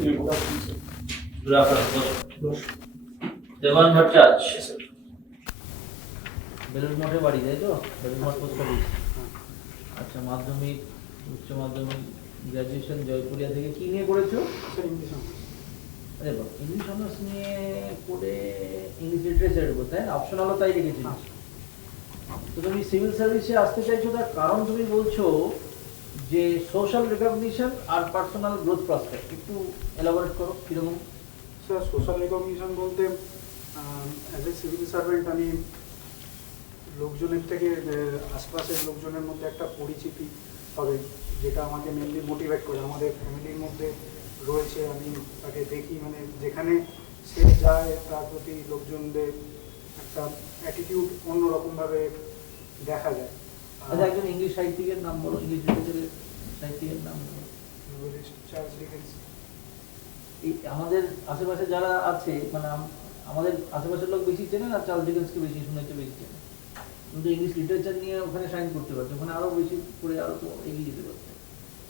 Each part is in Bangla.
Good afternoon. Debayan Bhattachrya. Belur মঠে বাড়ি, তাই তো? বেলুর মঠ পোস্ট অফিস। আচ্ছা, মাধ্যমিক, উচ্চ মাধ্যমিক, গ্র্যাজুয়েশন জয়পুরিয়া থেকে কি নিয়ে করেছো? ইংলিশ। আরে বাহ, ইংলিশ অনার্স নিয়ে পড়ে ইংলিশ লিটারেচারের উপর, তাই অপশনালও তাই রেখেছিল। তো তুমি সিভিল সার্ভিসে আসতে চাইছো, তার কারণ তুমি বলছো যে সোশ্যাল রিকগনিশন আর পার্সোনাল গ্রোথ প্রসপেক্ট। একটু এলাবোরেট করো কিরকম। স্যার, সোশ্যাল রিকগনিশন বলতে অ্যাজ এ সিভিল সার্ভেন্ট আমি লোকজনের থেকে আশপাশের লোকজনের মধ্যে একটা পরিচিতি হবে, যেটা আমাকে মেনলি মোটিভেট করে। আমাদের ফ্যামিলির মধ্যে রয়েছে, আমি তাকে দেখি, মানে যেখানে সে যায় তার প্রতি লোকজনদের একটা অ্যাটিটিউড অন্যরকমভাবে দেখা যায়। আচ্ছা, একজন ইংলিশ সাহিত্যিকের নাম বলো, ইংলিশ লিটারেচারের সাহিত্যিকের নাম বলো। Charles Dickens. এই আমাদের আশেপাশে যারা আছে, মানে আমাদের আশেপাশের লোক বেশি চেনে না চার্লস ডিকেন্সকে, বেশি শুনেছে, বেশি চেনে, কিন্তু ইংলিশ লিটারেচার নিয়ে ওখানে সাইন করতে পারছে, ওখানে আরো বেশি করে আরো তো এগিয়ে যেতে পারছে।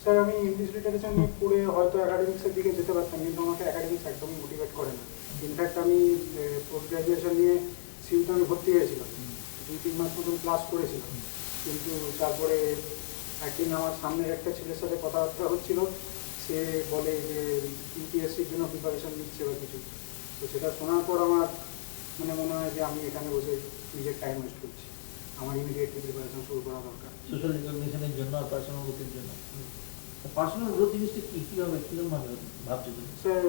স্যার, আমি ইংলিশ লিটারেচার নিয়ে পড়ে হয়তো একাডেমিক্সের দিকে যেতে পারতাম, কিন্তু আমাকে একাডেমিক্স একদমই মোটিভেট করে না। ইনফ্যাক্ট আমি পোস্ট গ্রাজুয়েশন নিয়ে সিউতে আমি ভর্তি হয়েছিলাম, 2-3 মাস মতন ক্লাস করেছিলাম, কিন্তু তারপরে একদিন আমার সামনের একটা ছেলের সাথে কথাবার্তা হচ্ছিল, সে বলে যে ইউপিএসসির জন্য প্রিপারেশন নিচ্ছে বা কিছু। তো সেটা শোনার পর আমার মানে মনে হয় যে আমি এখানে বসে নিজের টাইম ওয়েস্ট করছি, আমার ইমিডিয়েটলি প্রিপারেশন শুরু করা দরকার সোশ্যাল রিকগনিশনের জন্য আর পার্সোনাল গ্রোথের জন্য। পার্সোনাল গ্রোথ জিনিসটা কি, কিভাবে, কিরকম ভাবে ভাবছো তুমি? স্যার,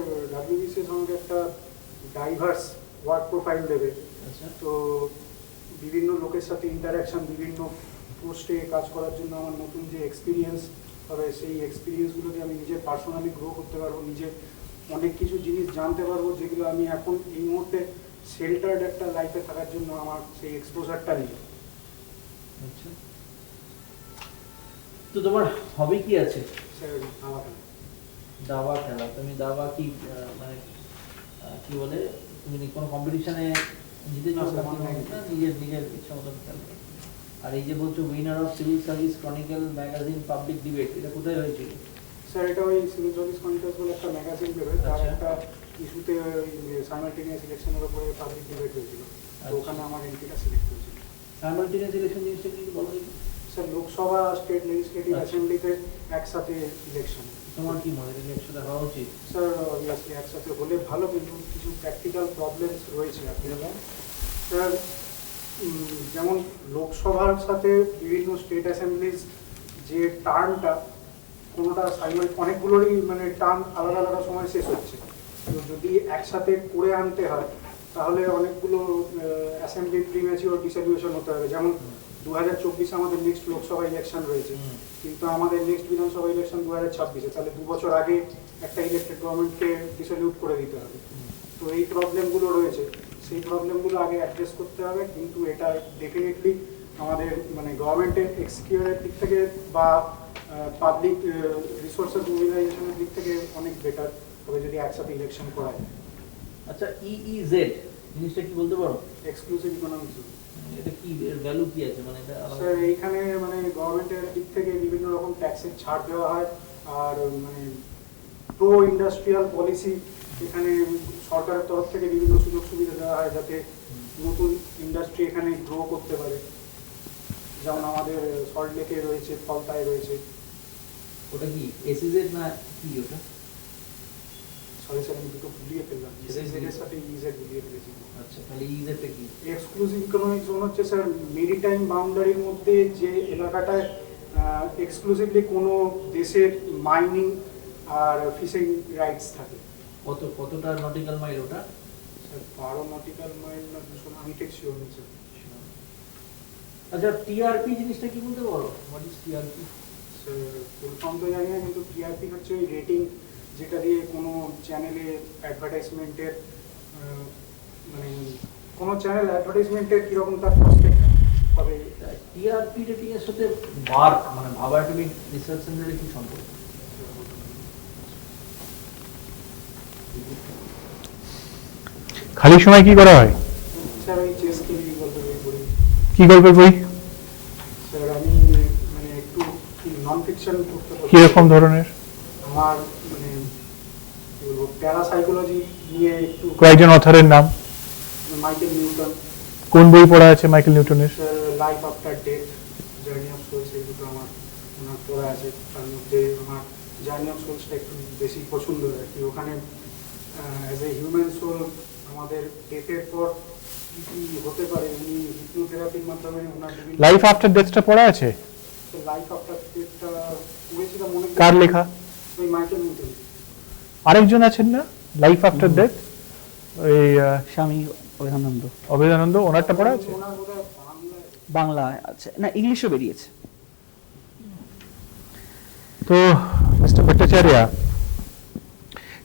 WBCS আমাকে একটা ডাইভার্স ওয়ার্ক প্রোফাইল দেবে। আচ্ছা, তো বিভিন্ন লোকের সাথে ইন্টারাকশন, বিভিন্ন পোস্টে কাজ করার জন্য আমার নতুন যে এক্সপিরিয়েন্স হবে, সেই এক্সপিরিয়েন্সগুলোকে আমি নিজে পার্সোনালি গ্রো করতে পারবো, নিজে অনেক কিছু জিনিস জানতে পারবো যেগুলো আমি এখন এই মুহূর্তে শেল্টার্ড একটা লাইফে থাকার জন্য আমার সেই এক্সপোজারটা নেই। আচ্ছা, তো তোমার হবি কি আছে? স্যার, আমাকে দাবা খেলা। তুমি দাবা কি মানে কি বলে, তুমি কোনো কম্পিটিশনে জিতেছো? নিজের নিজের ইচ্ছা মতন খেলো। আর এই যে বলছো winner of civil service chronicle magazine public debate, এটা কোথায় হয়েছিল? স্যার, এটা ওই সিভিল সার্ভিস কন্টেস্ট বলে একটা ম্যাগাজিন বেরোয়, তার একটা ইস্যুতে সাইমালটেনিয়াস ইলেকশনের উপরে পাবলিক ডিবেট হয়েছিল, তো ওখানে আমার এন্ট্রিটা সিলেক্ট হয়েছিল। সাইমালটেনিয়াস ইলেকশন জিনিসটা কি বলো দেখি। স্যার, লোকসভা, স্টেট লেজিসলেটিভ অ্যাসেম্বলিতে একসাথে ইলেকশন। তোমার কি মনে হয় একসাথে হওয়া উচিত? স্যার, অবভিয়াসলি একসাথে হলে ভালো, কিন্তু কিছু প্র্যাকটিক্যাল প্রবলেমস রয়েছে। আপনি যেমন স্যার, যেমন লোকসভার সাথে বিভিন্ন স্টেট অ্যাসেম্বলিজ যে টার্মটা, কোনোটা অনেকগুলোরই মানে টার্ম আলাদা আলাদা সময় শেষ হচ্ছে, তো যদি একসাথে করে আনতে হয় তাহলে অনেকগুলো অ্যাসেম্বলি প্রিম্যাচিওর ডিসলিউশন হতে হবে। যেমন 2024 আমাদের নেক্সট লোকসভা ইলেকশন রয়েছে, কিন্তু আমাদের নেক্সট বিধানসভা ইলেকশন 2026-এ, তাহলে 2 বছর আগে একটা ইলেক্টেড গভর্নমেন্টকে ডিসলিউট করে দিতে হবে। তো এই প্রবলেমগুলো রয়েছে, সেই প্রবলেমগুলো আগে অ্যাড্রেস করতে হবে, কিন্তু এটা ডেফিনেটলি আমাদের মানে গভর্নমেন্টের এক্সিকিউটিভের দিক থেকে বা পাবলিক রিসোর্সেস মোবিলাইজেশনের দিক থেকে অনেক বেটার হবে যদি একসাথে ইলেকশন করা যায়। আচ্ছা, EEZ জিনিসটা কি বলতে পারো? Exclusive economic zone. এটা কি, এর ভ্যালু কি আছে? মানে এটা স্যার, এইখানে মানে গভর্নমেন্টের দিক থেকে বিভিন্ন রকম ট্যাক্সের ছাড় দেওয়া হয়, আর মানে প্রো ইন্ডাস্ট্রিয়াল পলিসি, এখানে সরকারের তরফ থেকে বিভিন্ন সুযোগ সুবিধা দেওয়া হয় যাতে নতুন ইন্ডাস্ট্রি এখানে গ্রো করতে পারে। যেমন আমাদের সল্ট লেকে রয়েছে, ফলতায় রয়েছে। ওটা কি SEZ না কি ওটা? সরি স্যার, আমি দুটো ভুলিয়ে ফেললাম, এর সাথে ইজেড ভুলিয়ে ফেলেছি। আচ্ছা, তাহলে EEZ টা কি? এক্সক্লুসিভ ইকোনমিক জোন হচ্ছে স্যার মেরিটাইম বাউন্ডারির মধ্যে যে এলাকাটায় এক্সক্লুসিভলি কোনো দেশের মাইনিং আর ফিশিং রাইটস থাকে। কতটা নটিক্যাল মাইল ওটা? স্যার, 12 নটিক্যাল মাইল না 200, আমি ঠিক শিওর নেই স্যার। আচ্ছা, টিআরপি জিনিসটা কি বলতে পারো? What is TRP? Sir, full form তো জানি না, কিন্তু টিআরপি হচ্ছে ওই রেটিং যেটা দিয়ে কোনো চ্যানেলে অ্যাডভার্টাইজমেন্টের মানে কোনো চ্যানেল অ্যাডভার্টাইজমেন্টের কীরকম তার প্রসপেক্ট হবে। টিআরপি রেটিং এর সাথে বার্ক মানে ভাবা অ্যাটমিক রিসার্চ সেন্টারের কি সম্পর্ক? খালি সময় কি করা হয়? স্যার, ওই চেস খেলি, গল্প বই পড়ি। কি গল্পের বই? স্যার, আমি মানে একটু নন ফিকশন পড়তে পছন্দ। কিরকম ধরনের? আমার মানে কি বলবো প্যারাসাইকোলজি নিয়ে একটু কয়েকজন অথরের নাম, মাইকেল নিউটন, কোন বই পড়া আছে মাইকেল নিউটনের? Life after death, journey of souls, এই দুটো আমার ওনার পড়া আছে। তার মধ্যে আমার জার্নি অফ সোলসটা একটু বেশি পছন্দ আর কি। ওখানে অ্যাজ এ হিউম্যান সোল আমাদের ডেথের পর কী কী হতে পারে উনি হিপনোথেরাপির মাধ্যমে ওনার লাইফ আফটার ডেথটা পড়া আছে? লাইফ আফটার ডেথটা পড়েছিলাম মনে করি। কার লেখা? ওই মাইকেল নিউটন। আরেকজন আছেন না লাইফ আফটার ডেথ, ওই স্বামী অভেদানন্দ। অভেদানন্দ, ওনারটা পড়া আছে? ওনার বোধহয় বাংলায় বাংলা আছে না, ইংলিশও বেরিয়েছে। So, Mr. Bhattachrya,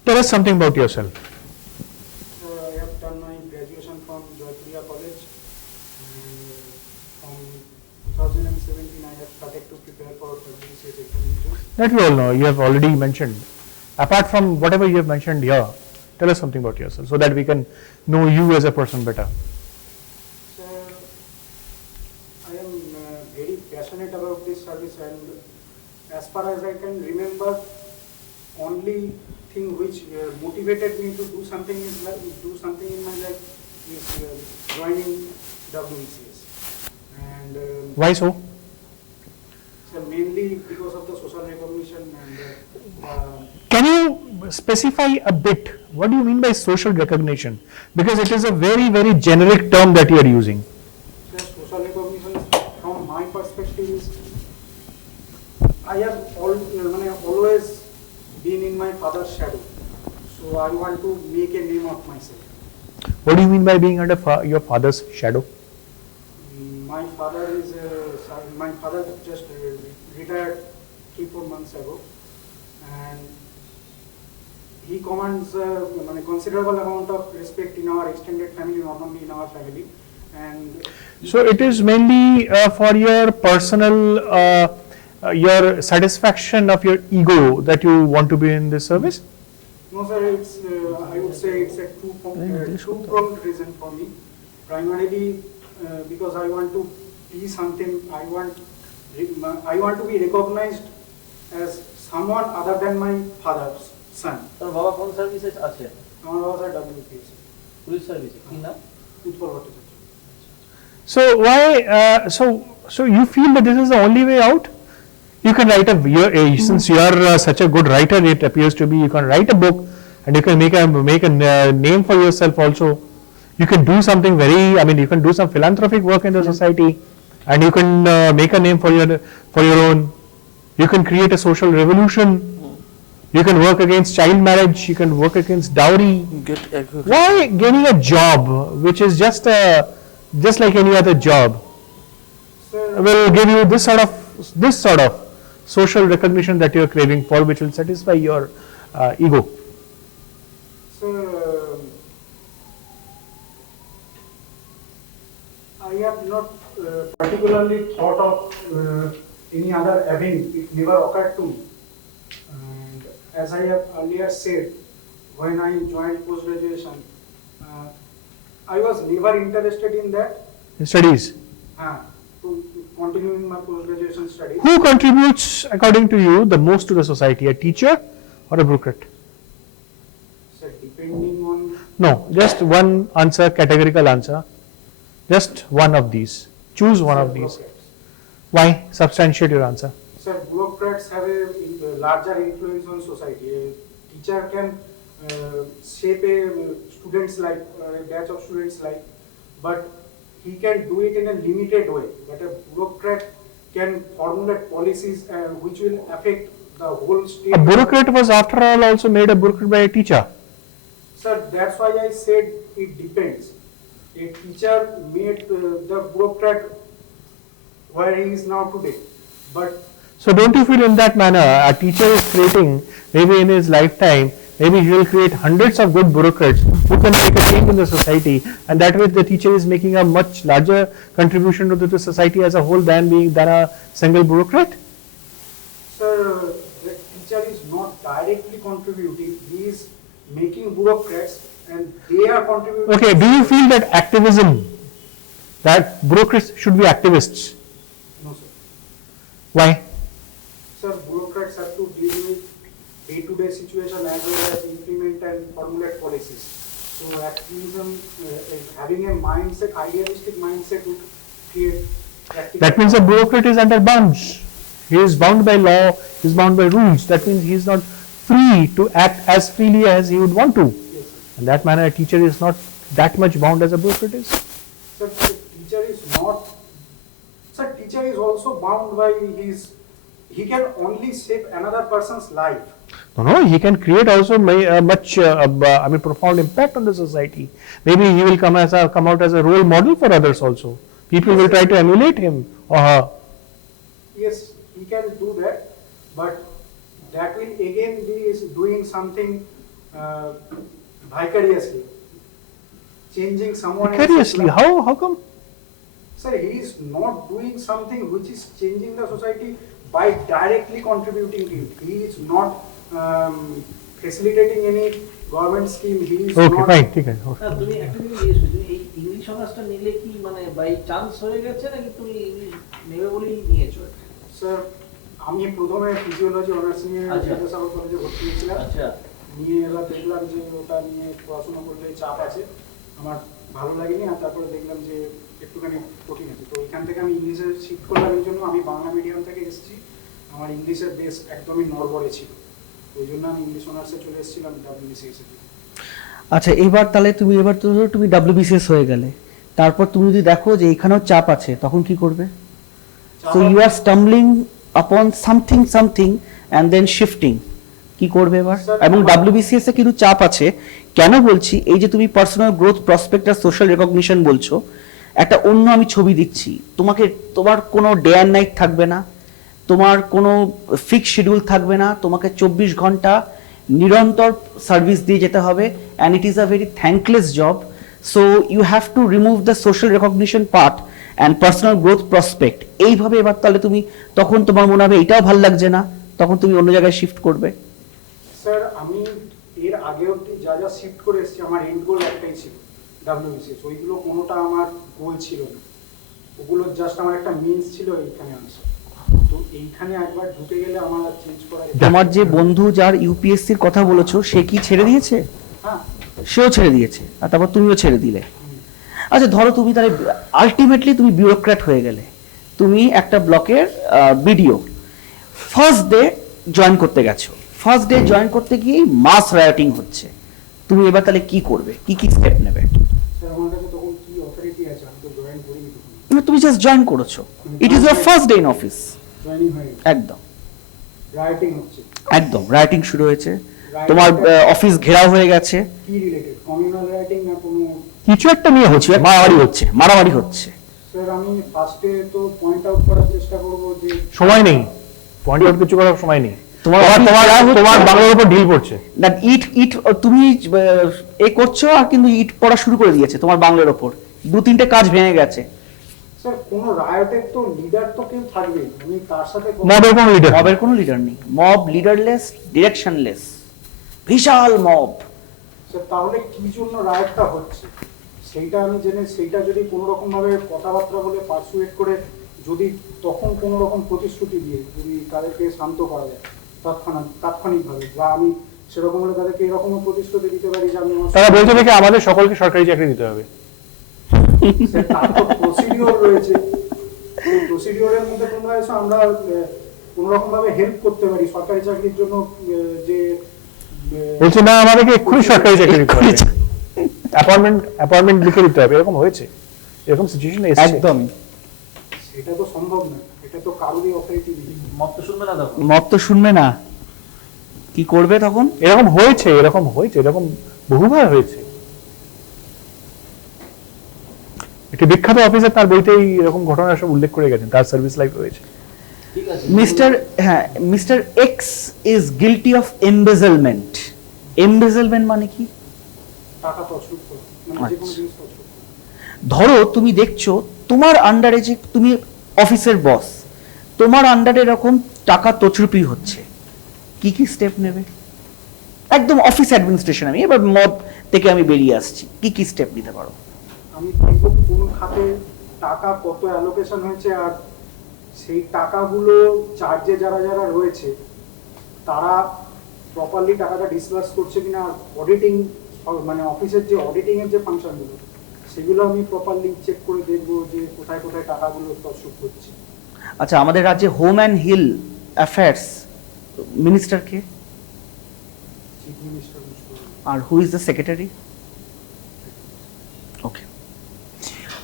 tell us something about yourself. I have done my graduation from Bhattachrya College, and from 2017 I have started to prepare for WBCS examinations. That we all know, you have already mentioned. Apart from whatever you have mentioned here, tell us something about yourself so that we can know you as a person better. So, I am very passionate about this service, and as far as I can remember, only thing which motivated me to do something in my life is joining WBCS, and Why so? so mainly because of the social recognition and Can you specify a bit what do you mean by social recognition? Because it is a very, very generic term that you are using. so social recognition from my perspective is I have always been in my father's shadow, so I want to make a name of myself. What do you mean by being under your father's shadow? My father just retired 3-4 months ago, and he commands a considerable amount of respect in our extended family, not only in our family. And So it is mainly for your personal, your satisfaction of your ego that you want to be in this service? no sir, it's I would say it's a two-pronged reason for me. Primarily because I want to be something. I want to be recognized as someone other than my father's son. তোর বাবা কোন সার্ভিসে আছে? আমার বাবা স্যার WBCS পুলিশ সার্ভিসে, কি নাম? Utpal Bhattacharya. So why, so you feel that this is the only way out? You can write since you are such a good writer, it appears to be, you can write a book and you can make a name for yourself also. You can do something you can do some philanthropic work in the society, and you can make a name for your own. You can create a social revolution. You can work against child marriage. You can work against dowry. Why getting a job which is just like any other job Sir, will give you this sort of social recognition that you are craving for, which will satisfy your ego? So, I have not particularly thought of any other avenue. It never occurred to me. And as I have earlier said, when I joined post-graduation, I was never interested in that. Studies. To continuing my post-graduation studies. Who contributes, according to you, the most to the society? A teacher or a bureaucrat? So, depending on No, just one answer, categorical answer. Just one of these. Choose one of these. bureaucrats. Why? Substantiate your answer. Sir, bureaucrats have a larger influence on society. A teacher can shape a student's life, a batch of students' life, but he can do it in a limited way. But a bureaucrat can formulate policies which will affect the whole state. A bureaucrat was, after all, also made a bureaucrat by a teacher. Sir, that's why I said it depends. A teacher made the bureaucrat where he is now today, but So don't you feel in that manner, a teacher is creating, maybe in his lifetime, maybe he will create hundreds of good bureaucrats who can make a change in the society, and that way the teacher is making a much larger contribution to the society as a whole than a single bureaucrat? sir, the teacher is not directly contributing. He is making bureaucrats, and they are contributing. Okay, do you feel that that bureaucrats should be activists? No, sir. Why? Sir, bureaucrats have to deal with day-to-day situation as well as implement and formulate policies. So activism, having a mindset, idealistic mindset would create practical. That means a bureaucrat is under bonds. He is bound by law, he is bound by rules. That means he is not free to act as freely as he would want to. Yes, sir. In that manner, a teacher is not that much bound as a bureaucrat is. Sir, the teacher is not. Sir, teacher is also bound by his. He can only save another person's life. No, he can create also much, profound impact on the society. Maybe he will come out as a role model for others also. People will try to emulate him or her. Yes, he can do that, but that will again be doing something vicariously, changing someone else's Vicariously, life. how come? Sir, he is not doing something which is changing the society by directly contributing to it. He is not facilitating any government scheme. He is Okay, not. fine, ঠিক আছে. না, তুমি একটা জিনিস জিজ্ঞেস করছো, এই ইংলিশ অনার্সটা নিলে কি মানে বাই চান্স হয়ে গেছে নাকি তুমি ইংলিশ নেবে বলেই নিয়েছো? স্যার, আমি প্রথমে ফিজিওলজি অনার্স নিয়ে আচ্ছা। বিদ্যাসাগর কলেজে ভর্তি হয়েছিলাম। আচ্ছা, নিয়ে এবার দেখলাম যে ওটা নিয়ে পড়াশোনা করলে চাপ আছে, আমার ভালো লাগেনি। আর তারপরে দেখলাম যে একটুখানি কঠিন আছে, তো এখান থেকে আমি ইংলিশে শিফট করলাম। এই জন্য আমি বাংলা মিডিয়াম থেকে এসেছি, আমার ইংলিশের বেস একদমই নড়বড়ে ছিল, ওই জন্য আমি ইংলিশ অনার্সে চলে এসেছিলাম WBCS এর। আচ্ছা, এবার তাহলে তুমি WBCS হয়ে গেলে, তারপর তুমি যদি দেখো যে এখানেও চাপ আছে, তখন কি করবে? সো ইউ আর স্টাম্বলিং আপন সামথিং অ্যান্ড দেন শিফটিং, কি করবে এবার? এবং WBCS এ কিন্তু চাপ আছে। কেন বলছি? এই যে তুমি পার্সোনাল গ্রোথ, প্রসপেক্ট আর সোশ্যাল রেকগনিশন বলছো, একটা অন্য আমি ছবি দিচ্ছি তোমাকে। তোমার কোনো ডে অ্যান্ড নাইট থাকবে না, তোমার কোনো ফিক্স শিডিউল থাকবে না, তোমাকে 24 ঘন্টা নিরন্তর সার্ভিস দিয়ে যেতে হবে, and it is a very thankless job. So you have to remove the social recognition part and personal growth prospect. এইভাবে এবার তাহলে তুমি, তখন তোমার মনে হবে এটাও ভালো লাগছে না, তখন তুমি অন্য জায়গায় শিফট করবে। স্যার, আমি এর আগে অবধি যা যা শিফট করে এসেছি, আমার এন্ড গোল একটাই ছিল WBCS। ওইগুলো কোনোটা আমার গোল ছিল না, ওগুলো জাস্ট আমার একটা মিনস ছিল এইখানে আসা। তো এইখানে একবার ঢুকে গেলে আমার আর চেঞ্জ করা যেত না। তোমার যে বন্ধু যার ইউপিএসসির কথা বলেছো, সে কি ছেড়ে দিয়েছে? হ্যাঁ। সেও ছেড়ে দিয়েছে, আর তারপর তুমিও ছেড়ে দিলে। আচ্ছা, ধরো তুমি তাহলে আলটিমেটলি তুমি বিউরোক্র্যাট হয়ে গেলে, তুমি একটা ব্লকের বিডিও। ফার্স্ট ডে জয়েন করতে গেছো, ফার্স্ট ডে জয়েন করতে গিয়ে মাস রায়োটিং হচ্ছে, তুমি এবার তাহলে কি করবে? কি স্টেপ নেবে? স্যার, আমার কাছে তখন কি অথরিটি আছে? আমি তো জয়েন করিনি তখন। তুমি জাস্ট জয়েন করেছো, it is your first day in office. Joining হয়ে গেছে, একদম রাইটিং হচ্ছে, একদম রাইটিং শুরু হয়েছে, তোমার অফিস ঘেরাও হয়ে গেছে, কি রিলেটেড, কমিউনাল রাইটিং না কোনো কিছু একটা নিয়ে হচ্ছে, মারামারি হচ্ছে। স্যার, আমি ফার্স্টে তো পয়েন্ট আউট করার চেষ্টা করব যে সময় নেই, পয়েন্ট আউট কিছু করার সময় নেই। তোমার বাংলার উপর ঢিল পড়ছে। না, ইট তুমি এ করছো, আর কিন্তু ইট পড়া শুরু করে দিয়েছে তোমার বাংলার ওপর, 2-3টে কাজ ভেঙে গেছে। স্যার, কোনো রায়টের তো লিডার তো কেউ থাকবে, আমি তার সাথে মবের কোনো লিডার নেই, মব লিডারলেস, ডিরেকশনলেস, বিশাল মব। স্যার, তাহলে কি জন্য রায়টটা হচ্ছে সেইটা আমি জেনে, সেইটা যদি কোনো রকম ভাবে কথাবার্তা বলে পারসুয়েট করে, যদি তখন কোনো রকম প্রতিশ্রুতি দিয়ে যদি তাদেরকে শান্ত করা যায় তাৎক্ষণিকভাবে, বা আমি সেরকম হলে তাদেরকে এরকম প্রতিশ্রুতি দিতে পারি যে আমি তারা বলছে দেখে আমাদের সকলকে সরকারি চাকরি দিতে হবে। তার তো প্রসিডিওর রয়েছে, সেই প্রসিডিওরের মধ্যে তোমরা এসে আমরা কোনো রকম ভাবে হেল্প করতে পারি সরকারি চাকরির জন্য। যে বলছে না, আমাদেরকে এক্ষুনি সরকারি চাকরি দিতে হবে, অ্যাপয়েন্টমেন্ট লিখে দিতে হবে, এরকম হয়েছে, এরকম সিচুয়েশন এসেছে। একদম, এটা তো সম্ভব না, এটা তো কারোরই অথরিটি নেই। মত তো শুনবে না, দেখো মত তো শুনবে না, কি করবে তখন? এরকম হয়েছে, এরকম বহুবার হয়েছে। একটি বিখ্যাত অফিসার তার বইতেই এরকম ঘটনা সব উল্লেখ করে গেছেন, তার সার্ভিস লাইফ হয়েছে। ঠিক আছে। Mister X is guilty of embezzlement. Embezzlement মানে কি? টাকা তছরূপ করে, মানে যে কোনো জিনিস তছরূপ করে। ধরো তুমি দেখছো তোমার আন্ডারে, যে তুমি অফিসের বস, তোমার আন্ডারে এরকম টাকা তছরুপি হচ্ছে, কি স্টেপ নেবে? একদম অফিস অ্যাডমিনিস্ট্রেশন, আমি এবার মব থেকে আমি বেরিয়ে আসছি, কি স্টেপ নিতে পারো? আমি দেখব কোন খাতে টাকা কত অ্যালোকেশন হয়েছে, আর সেই টাকাগুলো চার্জে যারা রয়েছে তারা প্রপারলি টাকাটা ডিসবার্স করছে কিনা, অডিটিং মানে অফিসের যে অডিটিং এর যে ফাংশনগুলো সেগুলো আমি প্রপারলি চেক করে দেখবো যে কোথায় কোথায় টাকাগুলো তছরূপ হচ্ছে। আচ্ছা, আমাদের রাজ্যে home and hill affairs minister কে, চিফ মিনিস্টার আর who is the secretary? Okay,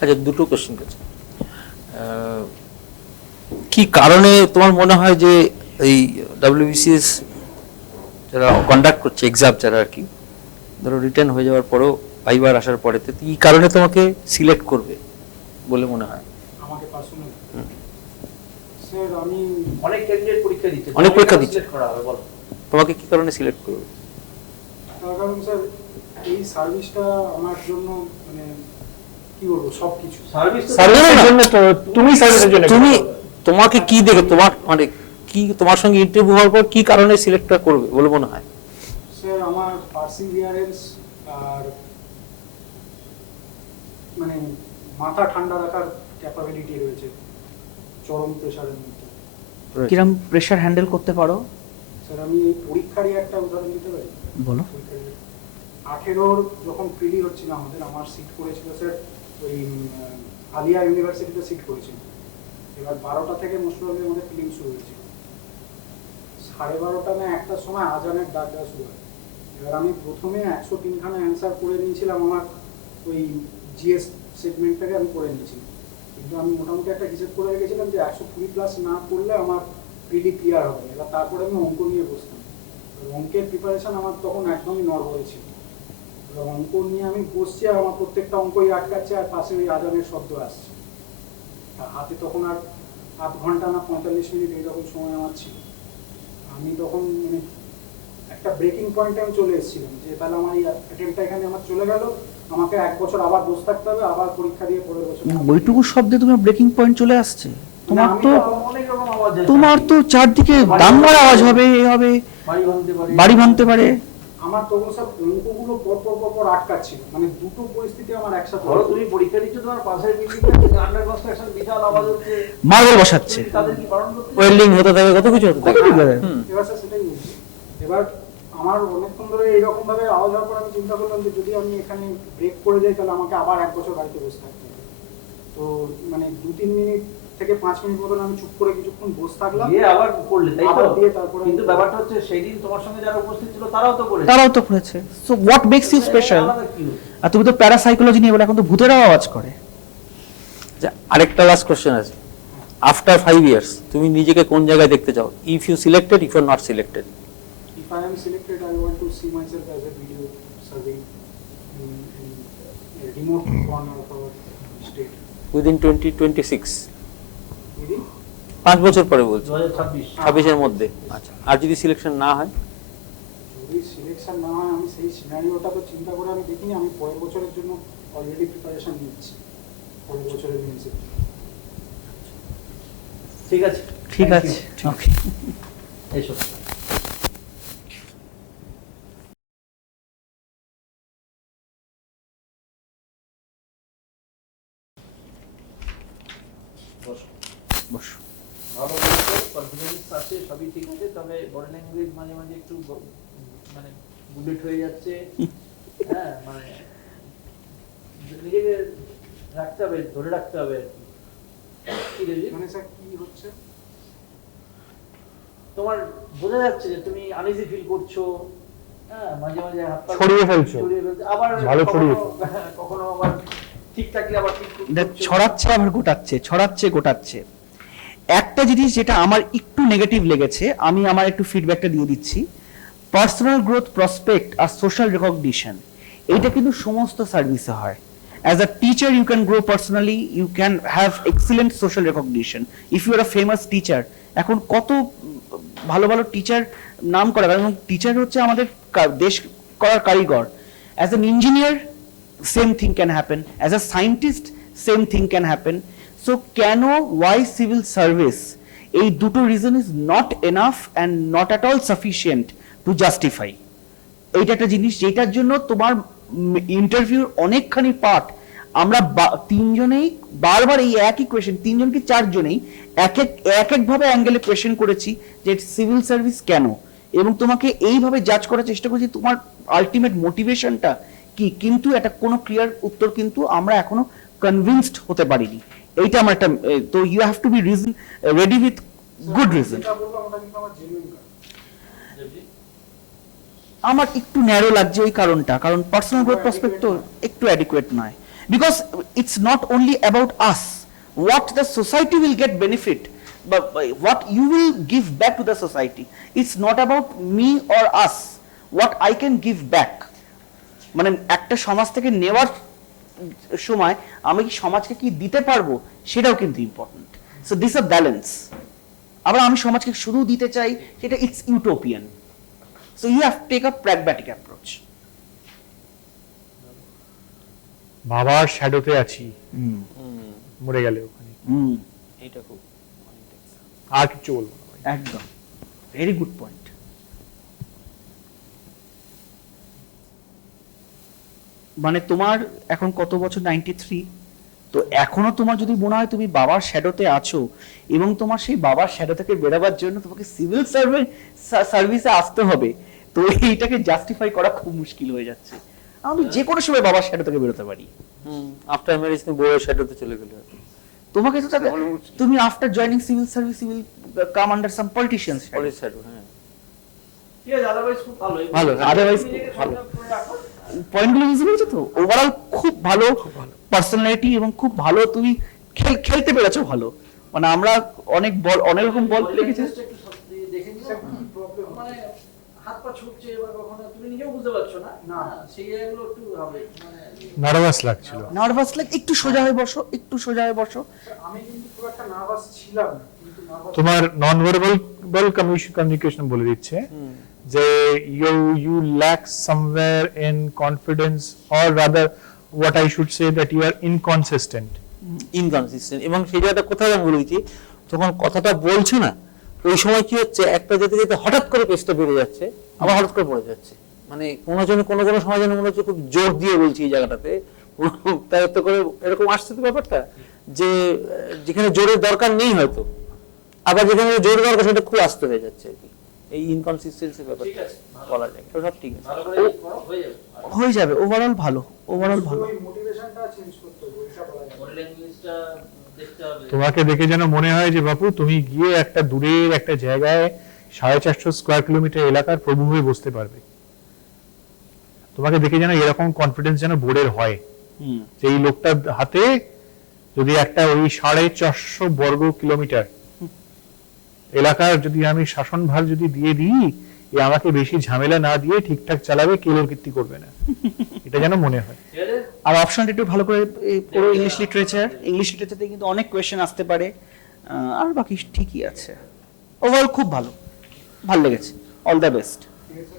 আচ্ছা, দুটো কোশ্চেন আছে। কি কারণে তোমার মনে হয় যে এই WBCS যারা কন্ডাক্ট করছে এক্সাম, যারা আর কি ধরো রিটার্ন হয়ে যাওয়ার পরেও ভাইবার আসার পরে কি কারণে তোমাকে সিলেক্ট করবে বলে মনে হয়? আমাকে পার্সোনালি স্যার আমি অনেক ক্যান্ডিডেট পরীক্ষা দিচ্ছে, অনেক পরীক্ষা দিচ্ছে। select করা হবে, বলো। তোমাকে কি কারণে সিলেক্ট করবে? তার কারণ স্যার এই সার্ভিসটা আমার জন্য মানে কি বলবো সবকিছু। সার্ভিস সার্ভিসের জন্য তো তুমি সার্ভিসের জন্য তুমি তোমাকে কি দেখে তোমার মানে কি তোমার সঙ্গে ইন্টারভিউ হওয়ার পর কি কারণে সিলেক্ট করবে বলে মনে হয়? স্যার আমার পার্সিভিয়ারেন্স আর মানে মাথা ঠান্ডা রাখার ক্যাপাবিলিটি রয়েছে চরম প্রেশারের মধ্যে। কিরম প্রেশার হ্যান্ডেল করতে পারো? স্যার আমি এই পরীক্ষারই একটা উদাহরণ দিতে পারি। বলো। 18 যখন প্রিলি হচ্ছিল আমাদের, আমার সিট পড়েছিল স্যার ওই আলিয়া ইউনিভার্সিটিতে সিট পড়েছিল। এবার 12টা থেকে মুসলিমদের মধ্যে ফিলিং শুরু হয়েছিল, 12:30 না 1টার সময় আজানের ডাক দেওয়া শুরু হয়। এবার আমি প্রথমে 103খানা অ্যান্সার করে নিয়েছিলাম, আমার ওই জিএস সেগমেন্টটাকে আমি করে নিয়েছিলাম, কিন্তু আমি মোটামুটি একটা হিসেব করে রেখেছিলাম যে 120+ না করলে আমার প্রিলি ক্লিয়ার হবে। এবার তারপরে আমি অঙ্ক নিয়ে বসতাম, অঙ্কের প্রিপারেশন আমার তখন একদমই নড়বড়ে ছিল। এবার অঙ্ক নিয়ে আমি বসছি আর আমার প্রত্যেকটা অঙ্কই আটকাচ্ছে আর পাশে ওই আজানের শব্দ আসছে। আর হাতে তখন আর 8 ঘন্টা না 45 মিনিট এইরকম সময় আমার ছিল। আমি তখন মানে একটা ব্রেকিং পয়েন্টে আমি চলে এসেছিলাম যে তাহলে আমার এই অ্যাটেম্পটা এখানে আমার চলে গেল, আমাকে 1 বছর আবার বসে থাকতে হবে, আবার পরীক্ষা দিয়ে পরের বছর। ওইটুকু শব্দে তোমার ব্রেকিং পয়েন্ট চলে আসছে? তোমার আমি তো অনেক রকম আওয়াজ আছে। তোমার তো চারদিকে দাঙ্গার আওয়াজ হবে, এ হবে, বাড়ি ভাঙতে পারে, বাড়ি ভাঙতে পারে। আমার তখন সব অঙ্কগুলো পর আটকাচ্ছিল, মানে দুটো পরিস্থিতি আমার একসাথে। ধরো তুমি পরীক্ষা দিচ্ছ, তোমার পাশের বিল্ডিং এ আন্ডার কনস্ট্রাকশন বিশাল আওয়াজ হচ্ছে, মার্বেল বসাচ্ছে, তুমি তাদের কি বারণ করতে? ওয়েল্ডিং হতে থাকে, কত কিছু হতে থাকে। এবার স্যার সেটাই বলছি। এবার আমার অনেকক্ষণ ধরে এইরকম ভাবে আওয়াজ হওয়ার পর আমি চিন্তা করলাম যে যদি আমি এখানে ব্রেক করে যাই তাহলে আমাকে আবার 1 বছর বাড়িতে বসে থাকতে হবে। তো মানে 2-3 মিনিট থেকে 5 মিনিট মতন আমি চুপ করে কিছুক্ষণ বসে থাকলাম, দিয়ে আবার করলে, তাই তো? আবার দিয়ে তারপরে কিন্তু ব্যাপারটা হচ্ছে সেই দিন তোমার সঙ্গে যারা উপস্থিত ছিল তারাও তো করেছে, তারাও তো করেছে। So what makes you special? আলাদা কি হলো? আর তুমি তো প্যারাসাইকোলজি নিয়ে বলে, এখন তো ভূতেরাও আওয়াজ করে। আচ্ছা, আরেকটা লাস্ট কোশ্চেন আছে। আফটার 5 ইয়ার্স তুমি নিজেকে কোন জায়গায় দেখতে চাও? If you selected, if you are not selected? if I am selected, I want to see myself as a video surveying in a remote corner of our state. Within 2026, Within 5 বছর পরে বলছি, 2026 26-এর মধ্যে। আচ্ছা, আর যদি সিলেকশন না হয়? যদি সিলেকশন না হয়, আমি সেই সিনারিওটা তো চিন্তা করে আমি দেখিনি। আমি পরের বছরের জন্য অলরেডি প্রিপারেশন নিচ্ছি, পরের বছরের মেন্সে। ঠিক আছে, ঠিক Thank আছে, you. ওকে। এসো। বসো। বসো। ভালো বলছো, কনফিডেন্স আছে, সবই ঠিক আছে, তবে বডি ল্যাঙ্গুয়েজ মাঝে মাঝে একটু মানে বুলেট হয়ে যাচ্ছে। হ্যাঁ, মানে নিজেকে রাখতে হবে, ধরে রাখতে হবে। কি রে, মানে স্যার কি হচ্ছে? তোমার বোঝা যাচ্ছে যে তুমি আনইজি ফিল করছো। হ্যাঁ, মাঝে মাঝে হাত পা ছড়িয়ে ফেলছো। আবার ভালো ছড়িয়ে কখনো আবার ঠিক থাকলে আবার ঠিক দেখ, করছো। ছড়াচ্ছে আবার গোটাচ্ছে, ছড়াচ্ছে গোটাচ্ছে। একটা জিনিস যেটা আমার একটু নেগেটিভ লেগেছে, আমি আমার একটু ফিডব্যাকটা দিয়ে দিচ্ছি। পার্সোনাল গ্রোথ, প্রসপেক্ট আর সোশ্যাল রেকগনিশন, এইটা কিন্তু সমস্ত সার্ভিসে হয়। As a teacher you can grow personally, you can have excellent social recognition if you are a famous teacher. এখন কত ভালো ভালো টিচার নাম করা, কারণ টিচার হচ্ছে আমাদের দেশ করার কারিগর। As an engineer same thing can happen, as a scientist same thing can happen. So কেন, why civil service, এই দুটো reason is not enough and not at all sufficient to justify। এইটা একটা জিনিস যেটার জন্য তোমার ইন্টারভিউর অনেকখানি পার্ট আমরা তিনজনেই বারবার এই একই কোয়েশ্চেন, তিনজন কি চারজনেই এক এক ভাবে অ্যাঙ্গেলে কোয়েশ্চেন করেছি যে সিভিল সার্ভিস কেন, এবং তোমাকে এইভাবে জাজ করার চেষ্টা করছি তোমার আলটিমেট মোটিভেশনটা কি, কিন্তু একটা কোনো ক্লিয়ার উত্তর কিন্তু আমরা এখনো কনভিন্সড হতে পারিনি। এইটা আমার একটা, তো you have to be reason ready with good reason. যেটা বললাম ওটা কিন্তু আমার জেনুইন কারণ। আমার একটু ন্যারো লাগছে ওই কারণটা, কারণ পার্সোনাল গ্রোথ প্রসপেক্ট তো একটু অ্যাডিকুয়েট নয়, because it's not only about us, what the society will get benefit, but what you will give back to the society. It's not about me or us, what I can give back. মানে একটা সমাজ থেকে নেওয়ার সময় আমি কি সমাজকে কি দিতে পারবো সেটাও কিন্তু important. So this a balance. আবার আমি সমাজকে শুধু দিতে চাই সেটা it's utopian. So you have take a pragmatic approach. বাবার শ্যাডোতে আছি মরে গেলে ওখানে, এইটা খুব আর কিছু বলবো না। একদম, ভেরি গুড পয়েন্ট। মানে তোমার এখন কত বছর? 93। তো এখনো তোমার যদি মনে হয় তুমি বাবার শ্যাডোতে আছো এবং তোমার সেই বাবার শ্যাডো থেকে বেরোবার জন্য তোমাকে সিভিল সার্ভিসে আসতে হবে, তো এইটাকে জাস্টিফাই করা খুব মুশকিল হয়ে যাচ্ছে। আমি যে কোনো সময় বাবার শ্যাডো থেকে বেরোতে পারি। আফটার ম্যারেজ তুমি বউয়ের শ্যাডোতে চলে গেলে, তোমাকে তো তুমি after joining civil service you will come under some politicians shadow. হ্যাঁ, ঠিক আছে, আদারওয়াইজ খুব ভালো। ভালো, otherwise ভালো। পয়েন্টগুলো বুঝতে পেরেছো তো? ওভারঅল খুব ভালো পার্সোনালিটি এবং খুব ভালো তুমি খেলতে পেরেছো ভালো। মানে আমরা অনেক বল, অনেক রকম বল দেখেছি। দেখে নিলাম মানে হাত পা ছুটছে বা কখনো তুমি নিজেও বুঝতে পারছো না, না সেই এগুলো একটু হবে মানে নার্ভাস লাগছিল। নার্ভাস লাগ, একটু সোজা হয়ে বসো, একটু সোজা হয়ে বসো। আমি কিন্তু খুব একটা নার্ভাস ছিলাম না, কিন্তু নার্ভাস তোমার নন ভার্বাল কমিউনিকেশন বলে দিচ্ছে যে you lack somewhere in confidence, or rather what I should say that you are inconsistent. Inconsistent. এবং সেই জায়গাটা কোথায় আমি বলেছি, যখন কথাটা বলছো না ওই সময় কি হচ্ছে, একটা যেতে যেতে হঠাৎ করে পেজটা বেড়ে যাচ্ছে, আবার হঠাৎ করে পড়ে যাচ্ছে। মানে কোনো সময় যেন মনে হচ্ছে খুব জোর দিয়ে বলছি এই জায়গাটাতে, তাই তো করে এরকম আসছে তো ব্যাপারটা, যে যেখানে জোরের দরকার নেই হয়তো, আবার যেখানে জোর দরকার সেটা খুব আস্তে হয়ে যাচ্ছে আর কি। এই ইনকনসিস্টেন্সির ব্যাপারটা বলা যায়, সব ঠিক আছে, ভালো করে করো, হয়ে যাবে। হয়ে যাবে। ওভারঅল ভালো, ওভারঅল ভালো। ওই মোটিভেশনটা চেঞ্জ করতে হবে, ওইটা বলা যাবে। বডি ল্যাঙ্গুয়েজটা দেখতে হবে। তোমাকে দেখে যেন মনে হয় যে বাপু তুমি গিয়ে একটা দূরের একটা জায়গায় 450 স্কয়ার কিলোমিটার এলাকার প্রভু হয়ে বসতে পারবে। তোমাকে দেখে যেন এরকম কনফিডেন্স যেন বোর্ডের হয় যে এই লোকটার হাতে যদি একটা ওই 450 বর্গ কিলোমিটার এলাকার যদি আমি শাসনভার যদি দিয়ে দিই, এ আমাকে বেশি ঝামেলা না দিয়ে ঠিকঠাক চালাবে, কেলোর কীর্তি করবে না, এটা যেন মনে হয়। ঠিক আছে, আর অপশনটা একটু ভালো করে পুরো ইংলিশ লিটারেচার, ইংলিশ লিটারেচারতে কিন্তু অনেক কোয়েশ্চেন আসতে পারে, আর বাকি ঠিকই আছে। ওভারঅল খুব ভালো, ভালো লেগেছে। All the best. ঠিক আছে।